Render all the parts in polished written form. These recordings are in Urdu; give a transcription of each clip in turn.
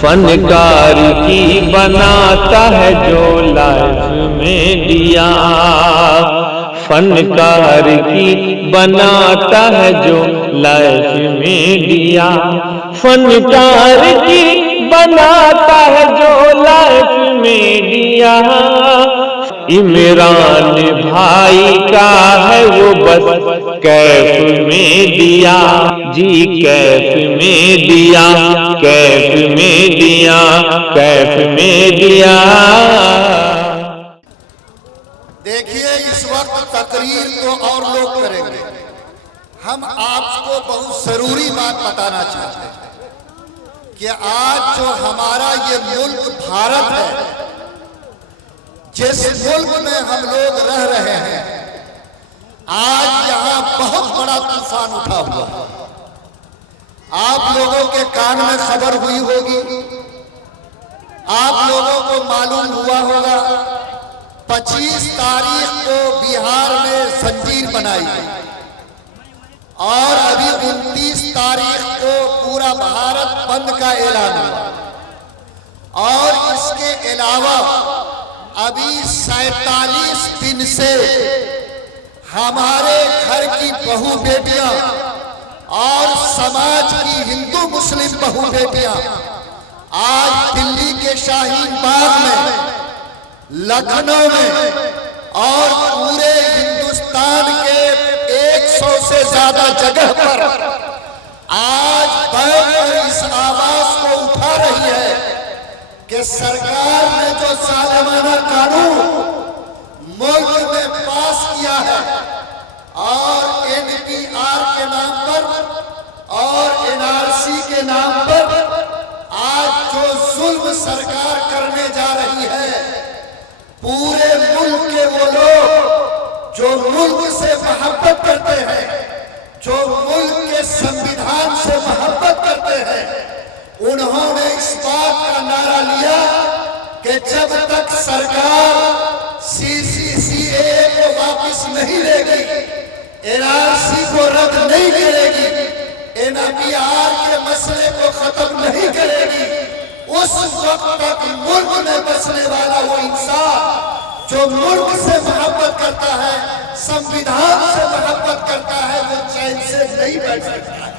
فنکار کی بناتا ہے جو لائف میں دیا، فنکار کی بناتا ہے جو لائف میں دیا، فنکار کی بناتا ہے جو لائف میں دیا۔ عمران بھائی کا ہے وہ بس کیف میں دیا، جی کیف میں دیا، کیف میں دیا، کیف میں دیا۔ دیکھیے اس وقت تقریر تو اور لوگ کریں گے، ہم آپ کو بہت ضروری بات بتانا چاہتے ہیں کہ آج جو ہمارا یہ ملک بھارت ہے، جس ملک میں ہم لوگ رہ رہے ہیں، آج یہاں بہت بڑا طوفان اٹھا ہوا ہے۔ آپ لوگوں کے کان میں خبر ہوئی ہوگی، آپ لوگوں کو معلوم ہوا ہوگا 25 تاریخ کو بہار میں زنجیر بنائی گئی، اور ابھی 29 تاریخ کو پورا بھارت بند کا اعلان ہوا، اور اس کے علاوہ ابھی 47 دن سے ہمارے گھر کی بہو بیٹیاں اور سماج کی ہندو مسلم بہو بیٹیاں آج دلی کے شاہین باغ میں، لکھنؤ میں اور پورے ہندوستان کے 100 سے زیادہ جگہ پر آج بیٹھ کر اس آواز کو اٹھا رہی ہے کہ سرکار نے جو ظالمانہ قانون ملک میں پاس کیا ہے، اور NPR کے نام پر اور NRC کے نام پر آج جو ظلم سرکار کرنے جا رہی ہے، پورے ملک کے وہ لوگ جو ملک سے محبت کرتے ہیں، جو ملک کے سنویدھان سے محبت کرتے ہیں، انہوں نے اس بات کا نعرہ لیا کہ جب تک سرکار CCCA کو واپس نہیں لے گی، NRC کو رد نہیں کرے گی، NPR کے مسئلے کو ختم نہیں کرے گی، اس وقت تک ملک میں بسنے والا وہ انسان جو ملک سے محبت کرتا ہے، سنویدھان سے محبت کرتا ہے، وہ چین سے نہیں بیٹھ سکتا ہے۔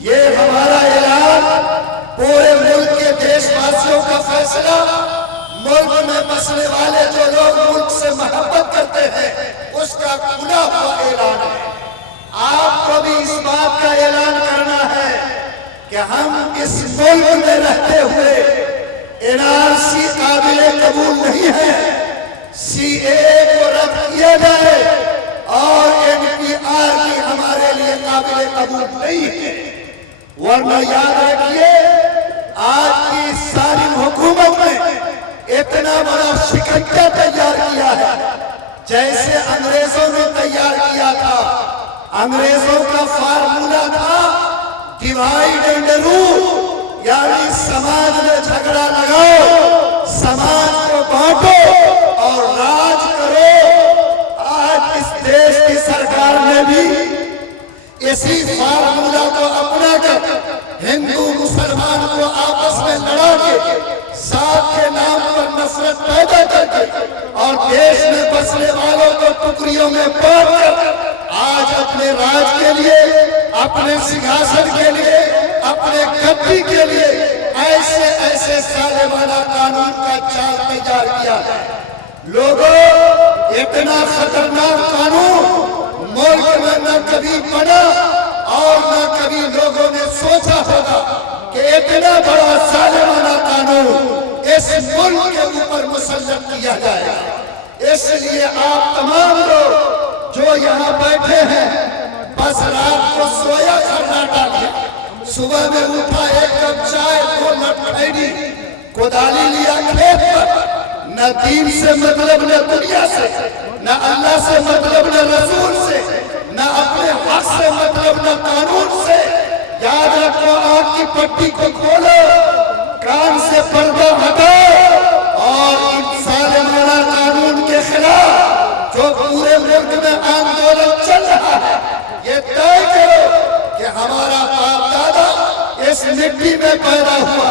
یہ ہمارا اعلان، پورے ملک کے دیش واسیوں کا فیصلہ، ملک میں بسنے والے جو لوگ ملک سے محبت کرتے ہیں، اس کا کھلا ہوا اعلان ہے۔ آپ کو بھی اس بات کا اعلان کرنا ہے کہ ہم اس ملک میں رہتے ہوئے NRC قابل قبول نہیں ہے، CAA کو رد کیا جائے، اور NPR بھی ہمارے لیے قابل قبول نہیں ہے۔ ورنہ یاد رکھیے، آج کی ظالم حکومت نے اتنا بڑا شکنجہ تیار کیا ہے، جیسے انگریزوں نے تیار کیا تھا۔ انگریزوں کا فارمولہ تھا ڈیوائیڈ اینڈ رول، یعنی سماج میں جھگڑا لگاؤ، سماج کو بانٹو اور راج کرو۔ آج اس دیش کی سرکار نے بھی اسی فارمولہ کو اپنا کر ہندو مسلمان کو آپس میں لڑا کے، ذات کے نام پر نفرت پیدا کر کے، اور دیش میں بسنے والوں کو ٹکڑیوں میں بانٹ کر آج اپنے راج کے لیے، اپنے سیاست کے لیے، اپنے گدی کے لیے ایسے ایسے ظالمانہ قانون کا چال تیار کیا ہے۔ لوگوں، اتنا خطرناک قانون ملک میں نہ کبھی بنا اور نہ کبھی لوگوں نے سوچا ہوگا کہ اتنا بڑا ظالمانہ قانون اس ملک کے اوپر مسلط کیا جائے گا۔ اس لیے آپ تمام لوگ جو یہاں بیٹھے ہیں، بس رات کو سویا سناٹا کیا، صبح میں اٹھا ایک کپ چائے، 2 لٹ کھینی، کدالی لیا کھیت پر، نہ دین سے مطلب، نہ دنیا سے، نہ اللہ سے مطلب، نہ رسول سے، نہ اپنے حق سے مطلب، نہ قانون سے۔ یاد رکھو، آنکھ کی پٹی کو کھولو، کان سے پردہ ہٹاؤ، اور ان ظالمانہ قانون کے خلاف جو پورے ملک میں آندولن چل رہا ہے، یہ طے کرو کہ ہمارا باپ دادا اس مٹی میں پیدا ہوا،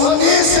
19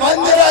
15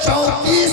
34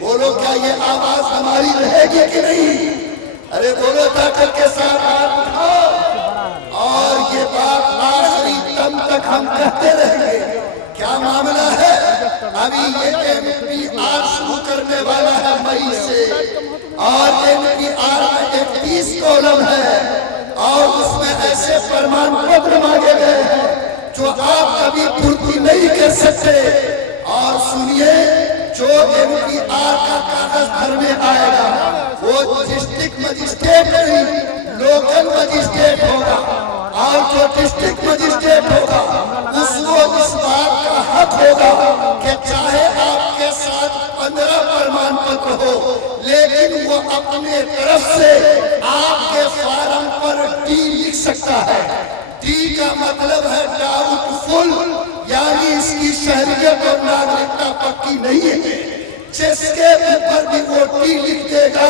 بولو کیا یہ آواز ہماری رہے گی کہ نہیں؟ ارے بولو طاقت کے ساتھ ہاتھ اٹھاؤ، اور یہ بات آخری دم تک ہم کہتے رہیں گے۔ کیا معاملہ ہے؟ ابھی یہ NPR شروع کرنے والا ہے مئی سے، اور NPR میں 31 کالم ہے، اور اس میں ایسے فرمان پتر مانگے گئے ہیں جو آپ کبھی پورتی نہیں کر سکتے۔ اور سنیے، جو NPR کا کاغذ گھر میں آئے گا وہ ڈسٹرکٹ مجسٹریٹ نہیں، لوکل مجسٹریٹ ہوگا، اور جو ڈسٹرکٹ مجسٹریٹ ہوگا اس کو اس بات کا حق ہوگا کہ چاہے آپ کے ساتھ 15 فرمان پتر ہو، لیکن وہ اپنے طرف سے آپ کے فارم پر ڈی لکھ سکتا ہے۔ ڈی کا مطلب ہے ڈاؤٹ فل، یعنی اس کی شہریت اور ناگرکتا پکی نہیں ہے۔ جس کے اوپر بھی وہ ڈی لکھ دے گا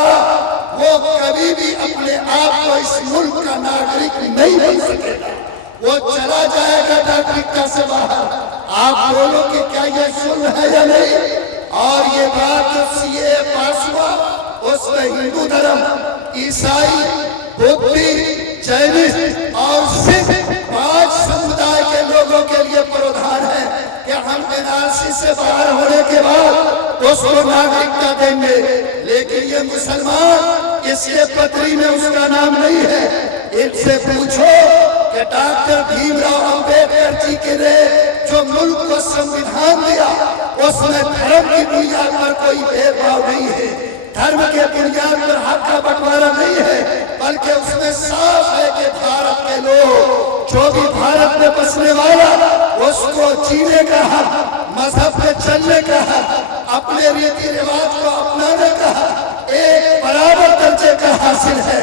وہ کبھی بھی اپنے آپ کو اس ملک کا ناگرک نہیں بن سکے گا، وہ چلا جائے گا ناگرکتا سے باہر۔ آپ بولو کہ کیا یہ ظلم ہے یا نہیں؟ اور یہ بات جو CAA پاس ہوا اس میں ہندو دھرم، عیسائی، بدھی، جینس اور سکھ 5 سمودائے کے لوگوں کے لیے پرودھان ہے کہ ہم NRC سے باہر ہونے کے بعد اس کو ناگرکتا دیں گے، لیکن یہ مسلمان اس کے پتری میں اس کا نام نہیں ہے۔ ان سے پوچھو کہ ڈاکٹر بھیم راؤ امبیڈکر جی کے نے جو ملک کو سمویدھان دیا اس میں دھرم کی بنیاد پر کوئی بھید بھاؤ نہیں ہے، دھرم کے بنیاد پر حق کا بٹوارا نہیں ہے، بلکہ اس میں صاف ہے کہ بھارت کے لوگ جو بھی بھارت میں بسنے والا اس کو جینے کا حق، مذہب پہ چلنے کا حق، اپنے ریتی رواج کو اپنانے کا حق ایک برابر درجے کا حاصل ہے۔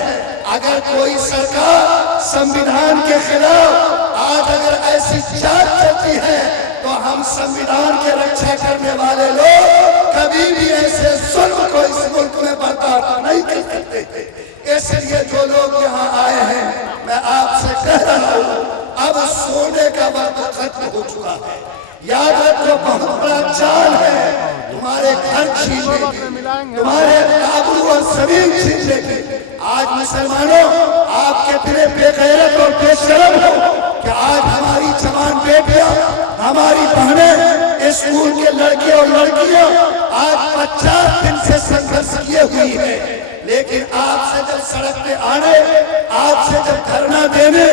اگر کوئی سرکار سمویدھان کے خلاف آج اگر ایسی چال چلتی ہے تو ہم سمویدھان کے رکشا کرنے والے لوگ کبھی بھی ایسے ظلم کو اس ملک میں برداشت نہیں کر سکتے۔ اس لیے جو لوگ یہاں آئے ہیں میں آپ سے کہہ رہا ہوں اب سونے کا وقت ختم ہو چکا ہے۔ یاد رکھو بہت بڑا چال ہے تمہارے گھر چھیننے کی، تمہارے آبرو اور زمین چھیننے کی۔ آج مسلمانوں آپ کتنے بے غیرت اور بے شرم ہو کہ آج ہماری جوان بیٹیاں، ہماری بہنیں، اسکول کے لڑکے اور لڑکیاں آج 50 دن سے سنگھرش کیے ہوئی ہیں، لیکن آپ سے جب سڑک پہ آنے، آپ سے جب دھرنا دینے،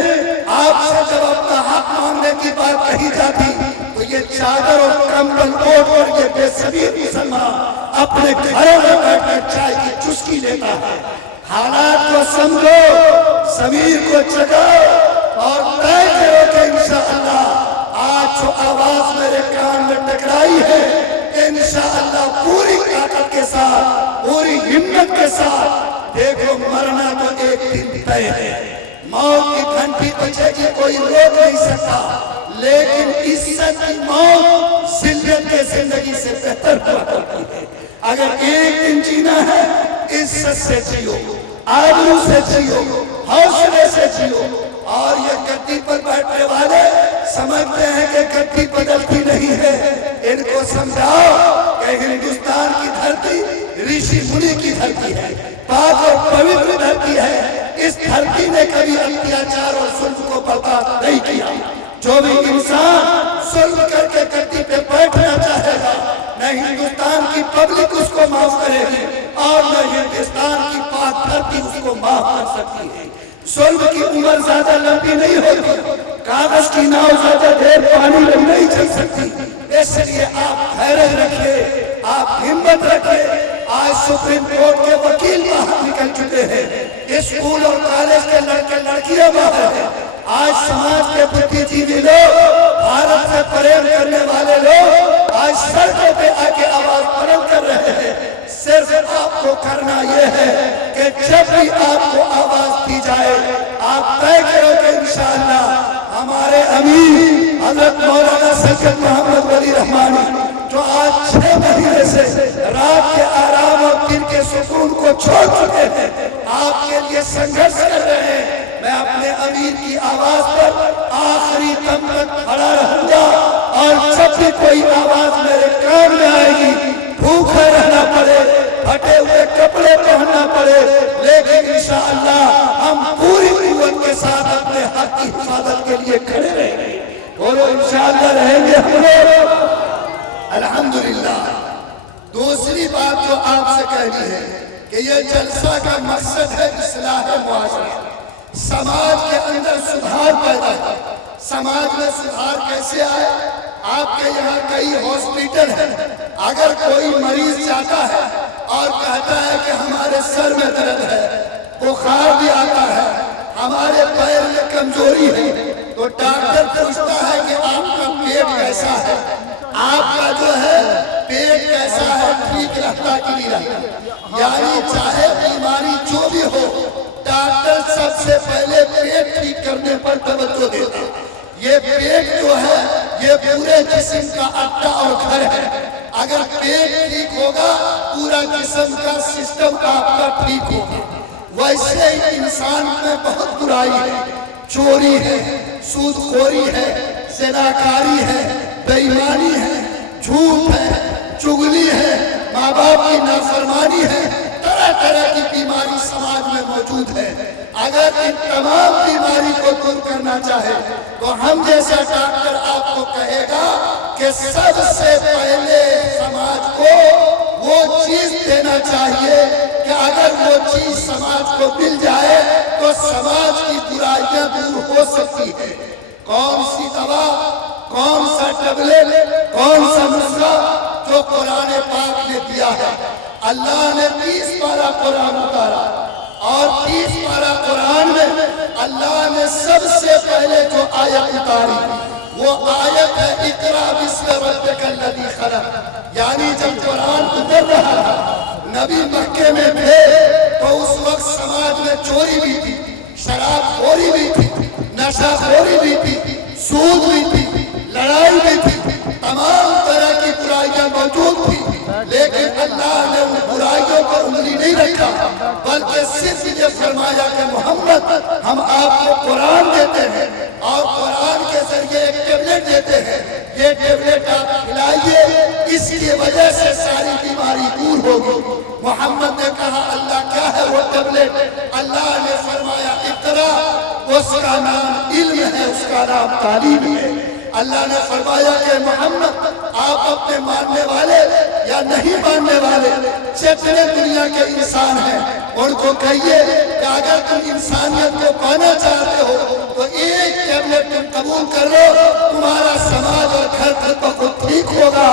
آپ سے جب اپنا حق مانگنے کی بات کہی جاتی تو یہ چادر اور کمبل اوڑھ کر یہ بے زمیر مسلمان اپنے گھروں میں بیٹھ کر چائے کی چسکی لیتا ہے۔ حالات کو سمجھو، ضمیر کو جگاؤ اور طے کرو کہ انشاءاللہ آج جو آواز میرے کان میں ٹکرائی ہے انشاءاللہ پوری طاقت کے ساتھ، پوری ہمت کے ساتھ، دیکھو مرنا تو ایک دن طے ہے، موت کی گھنٹی بجے گی کوئی روک نہیں سکتا، لیکن عزت کی موت ذلت کے زندگی سے بہتر ہوا کرتی ہے۔ اگر ایک دن جینا ہے عزت سے جیو، آبرو سے جیو، حوصلے سے جیو۔ اور یہ گدی پر بیٹھنے والے سمجھتے ہیں کہ گدی بدلتی نہیں ہے، ان کو سمجھاؤ کہ ہندوستان کی دھرتی رشی منی کی دھرتی ہے، پاک اور پوتر دھرتی ہے۔ اس دھرتی نے کبھی اتیاچار اور ظلم کو برداشت نہیں کیا۔ جو بھی انسان ظلم کر کے گدی پہ بیٹھنا چاہے گا نہ ہندوستان کی پبلک اس کو معاف کرے گی اور نہ ہندوستان کی پاک دھرتی اس کو معاف کر سکتی ہے۔ ظلم کی عمر زیادہ لمبی نہیں ہوتی، کاغذ کی ناؤ زیادہ دیر پانی میں نہیں چل سکتی، اس لیے آپ حیرت رکھیں، آپ ہمت رکھیں۔ آج سپریم کورٹ کے وکیل باہر نکل چکے ہیں، اسکول اور کالج کے لڑکے لڑکیاں باہر ہیں، آج سماج کے بدھی جیوی لوگ، بھارت سے پریب کرنے والے لوگ آج سڑکوں پہ آ کے آواز بلند کر رہے ہیں۔ صرف آپ کو کرنا یہ ہے کہ جب بھی آپ کو آواز دی جائے آپ طے کرو کہ انشاءاللہ ہمارے امیر حضرت مولانا سید محمد ولی رحمانی جو آج 6 مہینے سے رات کے آرام اور دن کے سکون کو چھوڑ چکے ہیں، آپ کے لیے سنگھرش کر رہے ہیں۔ میں اپنے امیر کی آواز پر آخری دم تک کھڑا رہوں گا، اور جب بھی کوئی آواز میرے کان میں آئے گی، بھوکا رہنا پڑے پھٹے ہوئے کپڑے پہننا پڑے، لیکن انشاءاللہ ہم پوری قوت کے ساتھ اپنے حق کی حفاظت کے لیے کھڑے رہیں گے، اور انشاءاللہ رہیں گے ہم لوگ الحمدللہ۔ دوسری بات جو آپ سے کہنی ہے کہ یہ جلسہ کا مقصد ہے اصلاح معاشرہ، سماج کے اندر سدھار پیدا ہے۔ سماج میں سدھار کیسے آئے؟ آپ کے یہاں کئی ہاسپیٹل ہیں، اگر کوئی مریض جاتا ہے اور کہتا ہے کہ ہمارے سر میں درد ہے، بخار بھی آتا ہے، ہمارے پیر میں کمزوری ہے، تو ڈاکٹر پوچھتا ہے کہ آپ کا پیٹ کیسا ہے، آپ کا جو ہے پیٹ کیسا ہے، ٹھیک رہتا کہ نہیں رہتا؟ یعنی چاہے بیماری جو بھی ہو، ڈاکٹر سب سے پہلے پیٹ ٹھیک کرنے پر توجہ دیتا ہے۔ یہ پیٹ جو ہے یہ پورے جسم کا اڈا اور گھر ہے، اگر پیٹ ٹھیک ہوگا پورا جسم کا سسٹم آپ کا ٹھیک ہوگا۔ ویسے ہی انسان میں بہت برائی ہے، چوری ہے، سود خوری ہے، زناکاری ہے، بے ایمانی ہے، جھوٹ ہے، چغلی ہے، ماں باپ کی نافرمانی ہے، طرح طرح کی بیماری سماج میں موجود ہے۔ اگر ان تمام بیماری کو دور کرنا چاہے تو ہم جیسا ڈاکٹر آپ کو کہے گا کہ سب سے پہلے سماج کو وہ چیز دینا چاہیے کہ اگر وہ چیز سماج کو مل جائے تو سماج کی برائیاں دور ہو سکتی ہے۔ کون سی دوا، کون سا ٹیبلٹ، کون سا نسخہ؟ جو قرآن پاک نے دیا ہے۔ اللہ نے 30 پارہ قرآن اتارا، اور 30 پارہ قرآن میں اللہ نے سب سے پہلے جو آیت اتاری وہ آیت ہے اقرأ باسم ربک الذی خلق۔ یعنی جب قرآن اتر رہا تھا، نبی مکے میں تھے تو اس وقت سماج میں چوری بھی تھی، شراب خوری بھی تھی، نشہ خوری بھی تھی، سود بھی تھی، لڑائی بھی تھی، تمام طرح کی برائیاں موجود تھی، لیکن اللہ نے ان برائیوں پر انگلی نہیں رکھا، بلکہ صرف یہ فرمایا کہ محمد ہم آپ کو قرآن دیتے ہیں اور قرآن کے ذریعے ایک ٹیبلٹ دیتے ہیں، یہ ٹیبلٹ آپ کھلائیے، اس کی وجہ سے ساری بیماری دور ہوگی۔ محمد نے کہا اللہ کیا ہے وہ ٹیبلٹ؟ اللہ نے فرمایا اقرا، اس کا نام علم ہے، اس کا نام تعلیم ہے۔ اللہ نے فرمایا کہ محمد آپ اپنے ماننے والے یا نہیں ماننے والے جتنے دنیا کے انسان ہیں ان کو کہیے کہ اگر تم انسانیت کو پانا چاہتے ہو تو ایک ٹیبلٹ تم قبول کر لو، تمہارا سماج اور گھر گھر بخود ٹھیک ہوگا۔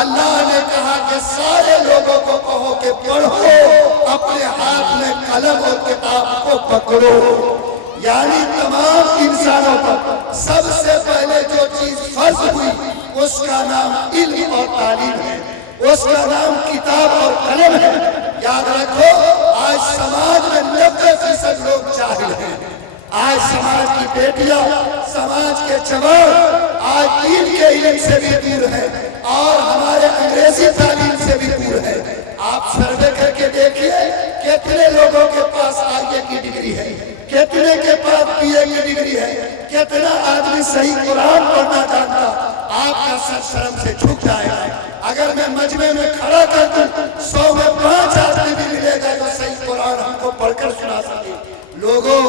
اللہ نے کہا کہ سارے لوگوں کو کہو کہ پڑھو، اپنے ہاتھ میں قلم اور کتاب کو پکڑو۔ یعنی تمام انسانوں پر سب سے پہلے جو چیز فرض ہوئی اس کا نام علم اور تعلیم ہے، اس کا نام کتاب اور قلم ہے۔ یاد رکھو آج سماج میں 90% لوگ جاہل ہیں، آج سماج کی بیٹیاں، سماج کے جوان آج دین کے علم سے بھی دور ہیں اور ہمارے انگریزی تعلیم سے بھی دور ہیں۔ آپ سروے کر کے دیکھیے کتنے لوگوں کے پاس آئی اے کی ڈگری ہے، کتنے کے پاس بی اے کی ڈگری ہے، کتنا آدمی صحیح قرآن پڑھنا جانتا، آپ کا سر شرم سے جھک جائے گا۔ اگر میں مجمع میں کھڑا کر دوں 100 میں 5 آدمی بھی ملے گا جو صحیح قرآن ہم کو پڑھ کر سنا سکے۔ لوگوں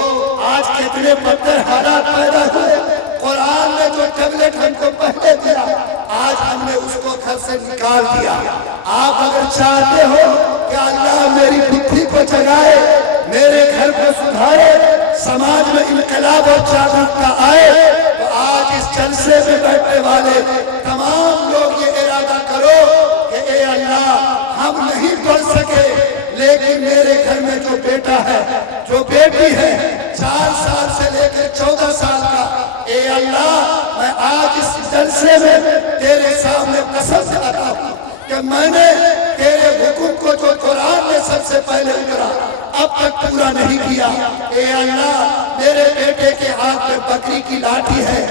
آج کتنے بدتر حالات پیدا ہوئے، قرآن نے جو ٹیبلٹ ہم کو پہلے دیا آج ہم نے اس کو گھر سے نکال دیا۔ آپ اگر چاہتے ہو کہ اللہ میری بدھی کو جگائے، میرے گھر کو سدھارے، سماج میں انقلاب اور جاگرکتا آئے، تو آج اس جلسے میں بیٹھنے والے تمام لوگ یہ ارادہ کرو کہ اے اللہ ہم نہیں پڑھ سکے لیکن میرے گھر میں جو بیٹا ہے، جو بیٹی ہے 4 سال سے لے کر 14 سال کا، اے اللہ میں آج اس جلسے میں تیرے سامنے قسم کھاتا ہوں کہ میں نے تیرے حکم کو جو قرآن نے سب سے پہلے اترا اب تک پورا نہیں کیا۔ اے اللہ میرے بیٹے کے ہاتھ میں بکری کی لاٹھی ہے،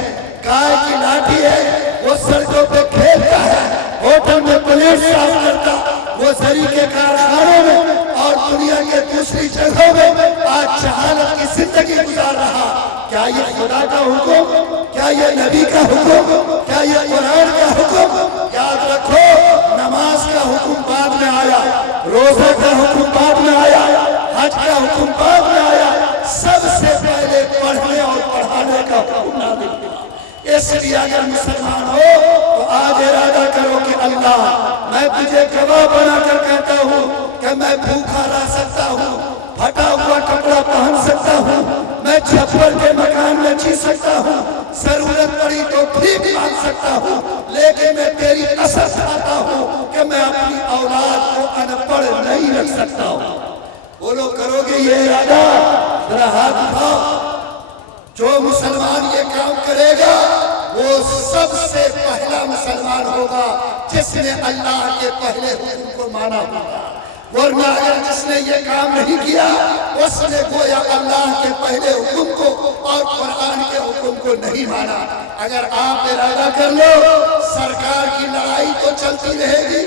گائے کی لاٹھی ہے، وہ سڑکوں پہ کھیلتا ہے، ہوٹل میں پلیٹ صاف کرتا، وہ زری کے کارخانوں میں اور دنیا کے دوسری جگہوں میں آج جہالت کی زندگی گزار رہا۔ کیا یہ خدا کا حکم؟ کیا یہ نبی کا حکم؟ کیا یہ قرآن کا حکم؟ یاد رکھو نماز کا حکم بعد میں آیا، روزہ کا حکم بعد میں آیا، حج کا حکم بعد میں آیا، سب سے پہلے پڑھنے اور پڑھانے کا حکم نازل ہوا۔ اس لیے اگر مسلمان ہو تو آج ارادہ کرو کہ اللہ میں تجھے گواہ بنا کر کہتا ہوں کہ میں بھوکا رہ سکتا ہوں، پھٹا ہوا کپڑا پہن سکتا ہوں، میں چھپر کے مکان میں جی سکتا ہوں، ضرورت پڑی تو بھیک مانگ سکتا ہوں، لیکن میں تیری قسم کھاتا ہوں کہ میں اپنی اولاد کو ان پڑھ نہیں رکھ سکتا ہوں۔ بولو کرو گے یہ ارادہ؟ ذرا ہاتھ اٹھاؤ۔ جو مسلمان یہ کام کرے گا وہ سب سے پہلا مسلمان ہوگا جس نے اللہ کے پہلے حکم کو مانا ہوگا، ورنہ اگر جس نے یہ کام نہیں کیا اس نے گویا اللہ کے پہلے حکم کو اور قرآن کے حکم کو نہیں مانا۔ اگر آپ ارادہ کر لو سرکار کی لڑائی تو چلتی رہے گی،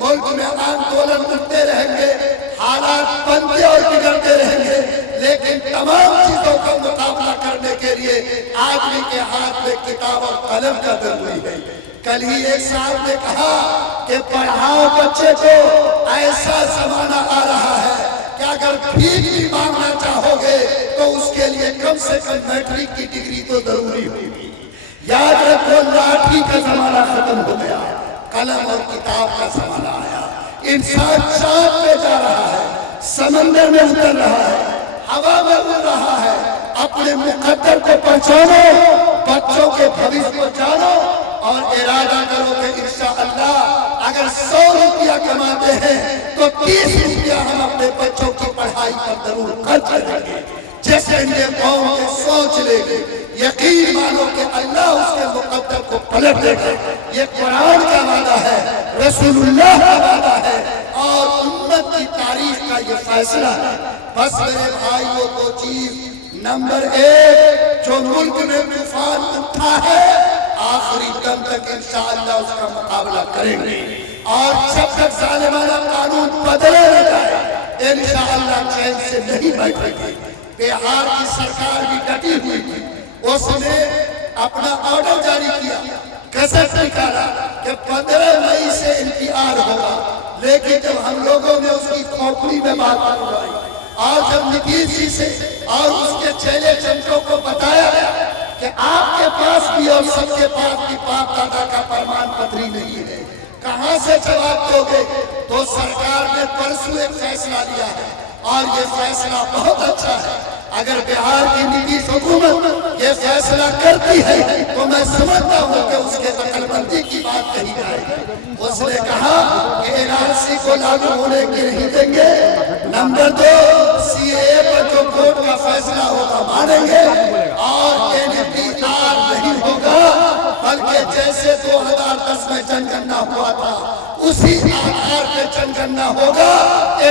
ملک میں آندولن اٹھتے رہیں گے، حالات بنتے اور بگڑتے رہیں گے، لیکن تمام چیزوں کا مقابلہ کرنے کے لیے آدمی کے ہاتھ میں کتاب اور قلم کا ضروری ہے۔ کل ہی ایک صاحب نے کہا کہ پڑھاؤ بچے کو، ایسا زمانہ آ رہا ہے کہ اگر بھیک بھی مانگنا چاہو گے تو اس کے لیے کم سے کم میٹرک کی ڈگری تو ضروری ہوگی۔ یاد رکھو لاٹھی کا زمانہ ختم ہو گیا، قلم اور کتاب کا زمانہ آیا۔ انسان چاند پہ جا رہا ہے، سمندر میں اتر رہا ہے، ہوا میں اڑ رہا ہے۔ اپنے مقدر کو پہچانو، بچوں کے بھوش کو جانو اور ارادہ کرو کہ انشاءاللہ اگر 100 روپیہ کماتے ہیں تو 30 روپیہ ہم اپنے بچوں کی پڑھائی پر ضرور خرچ کریں گے۔ جیسے یہ قوم کے سوچ لے گے، یقین مانو کہ اللہ اس کے مقدر کو پلٹ دے گا۔ یہ قرآن کا وعدہ ہے، رسول اللہ کا وعدہ ہے اور امت کی تاریخ کا یہ فیصلہ ہے۔ بس میرے بھائیوں دو چیز، نمبر 1 جو ملک میں طوفان اٹھا ہے آخری دم تک انشاءاللہ اس کا مقابلہ کریں گے، اور جب تک ظالمانہ قانون بدلے نہ جائے انشاءاللہ چین سے نہیں بیٹھیں گے۔ بہار کی سرکار بھی ڈٹی ہوئی تھی، اس نے اپنا آرڈر جاری کیا، گزٹ نکالا کہ 15 مئی سے انتقال ہوگا، لیکن جب ہم لوگوں نے اس کی کھوپڑی میں بات کروائی اور جب نتیش جی سے اور اس کے چیلے چمچوں کو بتایا گیا کہ آپ کے پاس بھی اور سب کے پاس بھی باپ دادا کا پرمان پتری نہیں ہے، کہاں سے جواب دو گے؟ تو سرکار نے پرسوں ایک فیصلہ لیا ہے اور یہ فیصلہ بہت اچھا ہے۔ اگر بہار کی نتیش حکومت یہ فیصلہ کرتی ہے تو میں سمجھتا ہوں کہ اس کے عقل مندی کی بات کہی جائے گی۔ اس نے کہا کہ NRC کو لاگو ہونے کی نہیں دیں گے۔ نمبر 2 CAA پر جو کورٹ کا فیصلہ ہوگا مانیں گے، اور NPR نہیں ہوگا بلکہ جیسے 2010 میں جن گننا ہوا تھا اسی آدھار پہ جن گننا ہوگا،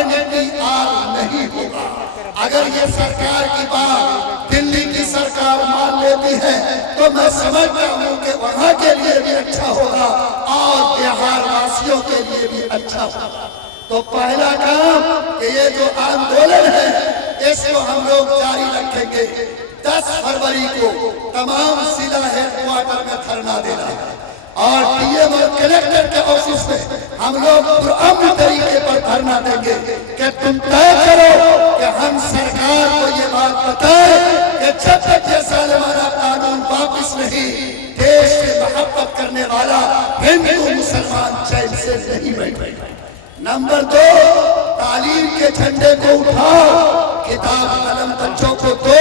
NPR نہیں ہوگا۔ اگر یہ سرکار کی بات دلی کی سرکار مان لیتی ہے تو میں سمجھتا ہوں کہ وہاں کے لیے بھی اچھا ہوگا اور بہار واسیوں کے لیے بھی اچھا ہوگا۔ تو پہلا کام کہ یہ جو آندولن ہے اس کو ہم لوگ جاری رکھیں گے۔ 10 فروری کو تمام ضلع ہیڈ کوارٹر میں دھرنا دینا ہے اور DM اور کلیکٹر کے آفس میں ہم لوگ پرامن طریقے پر دھرنا دیں گے کہ تم طے کرو کہ ہم سرکار کو یہ بات بتائیں کہ جب تک یہ ظالمانہ قانون واپس نہیں، دیش سے محبت کرنے والا ہندو مسلمان چین سے نہیں بیٹھے گا۔ نمبر 2 تعلیم کے جھنڈے کو اٹھاؤ، کتاب قلم بچوں کو دو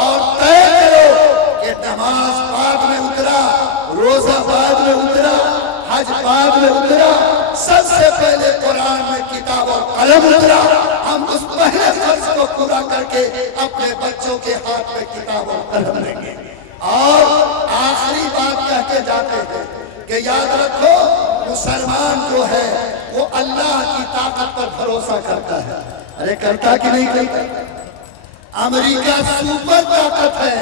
اور طے کرو کہ نماز بعد میں اترا، روزہ بعد میں اترا، حج بعد میں اترا، سب سے پہلے قرآن میں کتاب اور قلم اترا۔ ہم اس پہلے فرض کو پورا کر کے اپنے بچوں کے ہاتھ میں کتاب اور قلم لیں گے۔ اور آخری بات کہہ کے جاتے ہیں کہ یاد رکھو مسلمان جو ہے وہ اللہ کی طاقت پر بھروسہ کرتا ہے۔ ارے کرتا کہ نہیں کرتا؟ امریکہ سپر طاقت ہے،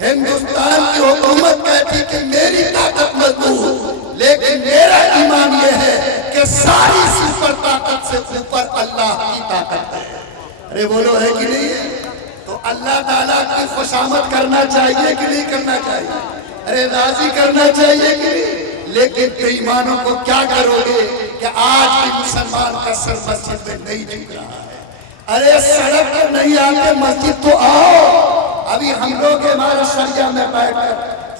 ہندوستان کی حکومت کہتی کہ میری طاقت مضبوط، لیکن میرا ایمان یہ ہے کہ ساری سپر طاقت سے اوپر اللہ کی طاقت ہے۔ ارے بولو ہے کہ نہیں ہے؟ تو اللہ تعالیٰ کی خوشامد کرنا چاہیے کہ نہیں کرنا چاہیے؟ ارے راضی کرنا چاہیے کہ نہیں؟ لیکن بےایمانوں کو کیا کرو گے کہ آج بھی مسلمان کا سر مسجد میں نہیں جھک رہا ہے۔ ارے سڑک پر نہیں آتے مسجد تو آؤ۔ ابھی ہم لوگ ہمارے شریعہ میں بیٹھ کر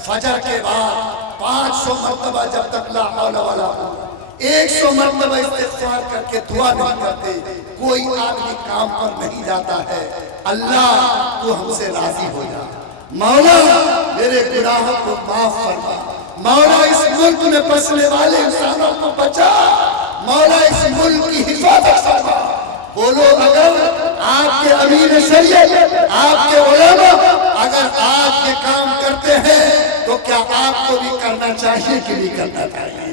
فجر کے بعد 500 مرتبہ جب تک لا حول ولا قوت 100 مرتبہ استغفار کر کے دعا نہیں کرتے، کوئی آدمی کام پر نہیں جاتا ہے۔ اللہ تو ہم سے راضی ہو جا، مولا میرے گناہوں کو معاف فرما، مولا اس ملک میں بسنے والے انسانوں کو بچا، مولا اس ملک کی حفاظت فرما۔ بولو اگر آپ کے امیر شریعت، آپ کے علماء اگر آج یہ کام کرتے ہیں تو کیا آپ کو بھی کرنا چاہیے کہ نہیں کرنا چاہیے؟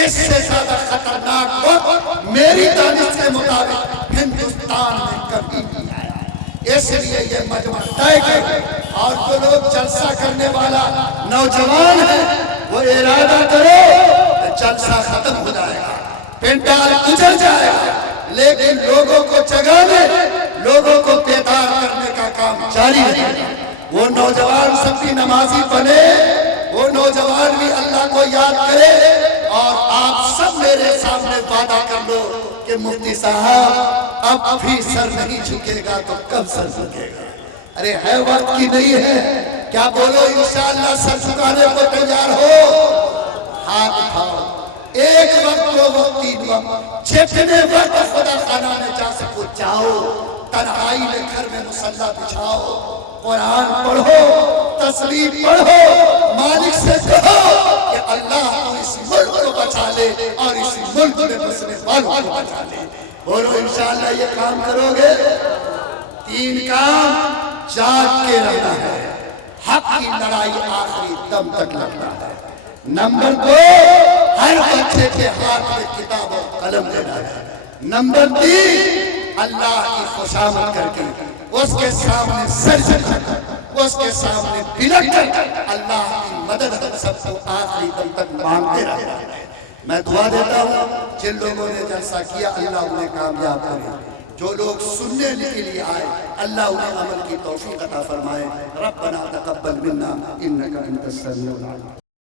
اس سے زیادہ خطرناک وقت میری دانش کے مطابق ہندوستان میں کبھی نہیں آیا۔ اس لیے یہ مجمع طے کرے اور جو لوگ جلسہ کرنے والا نوجوان ہے وہ ارادہ کرو کہ جلسہ ختم ہو جائے گا، پنڈال گزر جائے گا، لیکن لوگوں کو جگانے، لوگوں کو بیدار کرنے کا کام جاری رہے۔ وہ نوجوان سب بھی نمازی بنے، وہ نوجوان بھی اللہ کو یاد کرے، اور آپ سب میرے سامنے وعدہ کر لو کہ مفتی صاحب اب بھی سر نہیں جھکے گا تو کب سر جھکے گا؟ ارے ہے وقت کی نہیں ہے کیا؟ بولو انشاءاللہ سر جھکانے کو تیار ہو؟ ہاتھ اٹھاؤ۔ ایک وقت، دو وقت، تین وقت، جتنے وقت خدا خانہ میں جا سکو جاؤ، تنہائی میں گھر میں مصلی بچھاؤ، قرآن پڑھو، تسبیح پڑھو، مالک سے کہو کہ اللہ تو اس ملک کو بچا لے اور اس ملک میں بسنے والوں کو بچا لے۔ بولو انشاءاللہ یہ کام کرو گے؟ 3 کام جاگ کے رہنا ہے، حق کی لڑائی آخری دم تک لڑنا ہے۔ نمبر 2، ہر بچے کے ہاتھ میں کتاب اور قلم دینا ہے۔ نمبر 3، اللہ کی خوشامد کر کے اس کے سامنے سر جھکا کر، اس کے سامنے بلٹ کر اللہ کی مدد ہم سب کو آخری دم تک مانگتے رہنا ہے۔ میں دعا دیتا ہوں جن لوگوں نے جلسہ کیا اللہ انہیں کامیاب کرے، جو لوگ سننے کے لیے آئے اللہ انہیں عمل کی توفیق عطا فرمائے۔ ربنا تقبل منا انک انت السمیع العلیم۔